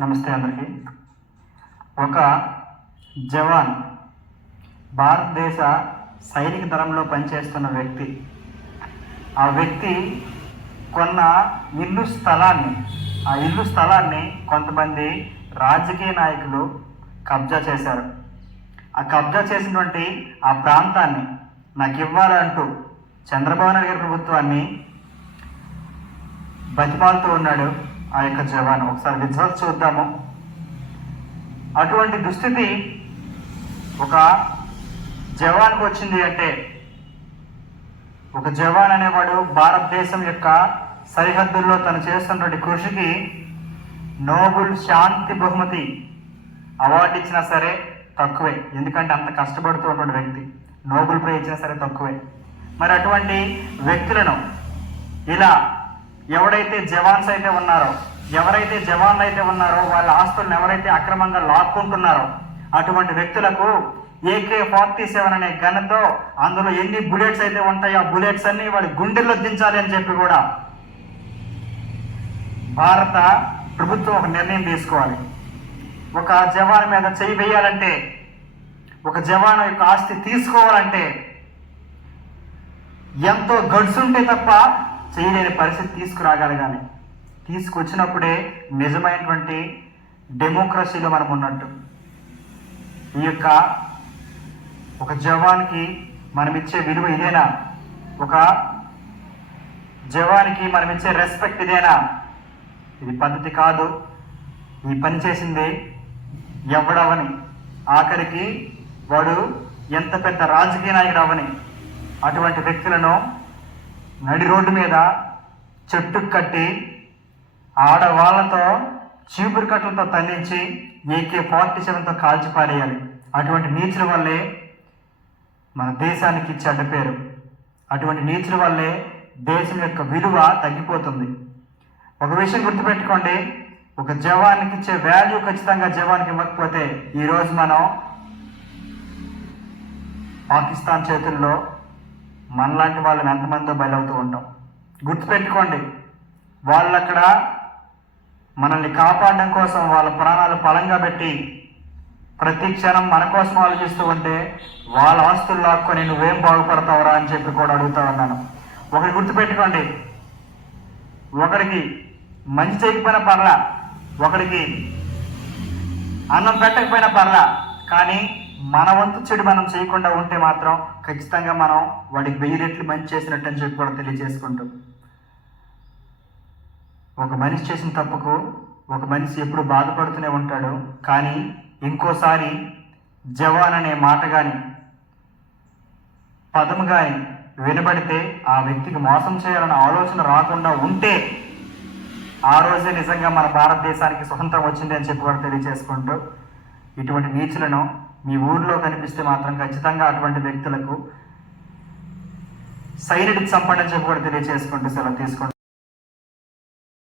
నమస్తే అందరికీ. ఒక జవాన్ భారతదేశ సైనిక దళంలో పనిచేస్తున్న వ్యక్తి. ఆ వ్యక్తి కొన్న ఇల్లు స్థలాన్ని ఆ ఇల్లు స్థలాన్ని కొంతమంది రాజకీయ నాయకులు కబ్జా చేశారు. ఆ కబ్జా చేసినటువంటి ఆ ప్రాంతాన్ని నాకు ఇవ్వాలంటూ చంద్రబాబు నాయుడు గారి ప్రభుత్వాన్ని బతిమాలుతూ ఉన్నాడు. ఆ యొక్క జవాన్. ఒకసారి విజువల్స్ చూద్దాము. అటువంటి దుస్థితి ఒక జవాన్కి వచ్చింది అంటే ఒక జవాన్ అనేవాడు భారతదేశం యొక్క సరిహద్దుల్లో తను చేస్తున్నటువంటి కృషికి నోబుల్ శాంతి బహుమతి అవార్డు ఇచ్చినా సరే తక్కువే. ఎందుకంటే అంత కష్టపడుతున్నటువంటి వ్యక్తి. నోబుల్ ప్రైజ్ ఇచ్చినా సరే తక్కువే. మరి అటువంటి వ్యక్తులను ఇలా ఎవడైతే జవాన్స్ అయితే ఉన్నారో ఎవరైతే జవాన్లు అయితే ఉన్నారో వాళ్ళ ఆస్తులను ఎవరైతే అక్రమంగా లాక్కుంటున్నారో అటువంటి వ్యక్తులకు ఏకే ఫార్టీ సెవెన్ అనే గన్తో అందులో ఎన్ని బుల్లెట్స్ అయితే ఉంటాయో ఆ బుల్లెట్స్ అన్ని వాడి గుండెల్లో దించాలి అని చెప్పి కూడా భారత ప్రభుత్వం ఒక నిర్ణయం తీసుకోవాలి. ఒక జవాన్ మీద చేయి వేయాలంటే ఒక జవాన్ యొక్క ఆస్తి తీసుకోవాలంటే ఎంతో గడుసుంటే తప్ప చేయలేని పరిస్థితి తీసుకురాగలగాలి. తీసుకొచ్చినప్పుడే నిజమైనటువంటి డెమోక్రసీలో మనం ఉన్నట్టు. ఈ యొక్క ఒక జవాన్కి మనం ఇచ్చే విలువ ఇదేనా? ఒక జవానికి మనం ఇచ్చే రెస్పెక్ట్ ఇదేనా? ఇది పద్ధతి కాదు. ఈ పని చేసింది ఎవడవని. ఆఖరికి వాడు ఎంత పెద్ద రాజకీయ నాయకుడు అవని అటువంటి వ్యక్తులను నడి రోడ్డు మీద చెట్టు కట్టి ఆడవాళ్ళతో చీపురు కట్టలతో తల్లించి ఏకే ఫార్టీ సెవెన్తో కాల్చి పారేయాలి. అటువంటి నీచుల వల్లే మన దేశానికి చెడ్డ పేరు. అటువంటి నీచుల వల్లే దేశం యొక్క విలువ తగ్గిపోతుంది. ఒక విషయం గుర్తుపెట్టుకోండి. ఒక జవానికి ఇచ్చే వాల్యూ ఖచ్చితంగా జవానికి ఇవ్వకపోతే ఈరోజు మనం పాకిస్తాన్ చేతుల్లో మనలాంటి వాళ్ళని ఎంతమందితో బయలవుతూ ఉంటాం? గుర్తుపెట్టుకోండి వాళ్ళు అక్కడ మనల్ని కాపాడడం కోసం వాళ్ళ ప్రాణాలు పలంగా పెట్టి ప్రతి క్షణం మన కోసం ఆలోచిస్తూ ఉంటే వాళ్ళ ఆస్తులు లాక్కొని నువ్వేం బాగుపడతావురా అని చెప్పి కూడా అడుగుతా ఉన్నాను. ఒకటి గుర్తుపెట్టుకోండి ఒకరికి మంచి చేయకపోయినా పర్లా ఒకరికి అన్నం పెట్టకపోయినా పర్లా కానీ మన వంతు చెడు మనం చేయకుండా ఉంటే మాత్రం ఖచ్చితంగా మనం వాడికి వెయ్యి రెట్లు మంచి చేసినట్టు అని చెప్పి కూడా తెలియజేసుకుంటాం. ఒక మనిషి చేసిన తప్పుకు ఒక మనిషి ఎప్పుడు బాధపడుతూనే ఉంటాడు కానీ ఇంకోసారి జవాన్ అనే మాట కానీ పదం కానీ వినబడితే ఆ వ్యక్తికి మోసం చేయాలన్న ఆలోచన రాకుండా ఉంటే ఆ రోజే నిజంగా మన భారతదేశానికి స్వతంత్రం వచ్చింది అని చెప్పి కూడా తెలియజేసుకుంటూ ఇటువంటి నీచులను మీ ఊర్లో కనిపిస్తే మాత్రం ఖచ్చితంగా అటువంటి వ్యక్తులకు సైనిడి సంపాదించకూడదు కూడా తెలియజేసుకుంటూ సెలవు తీసుకుంటూ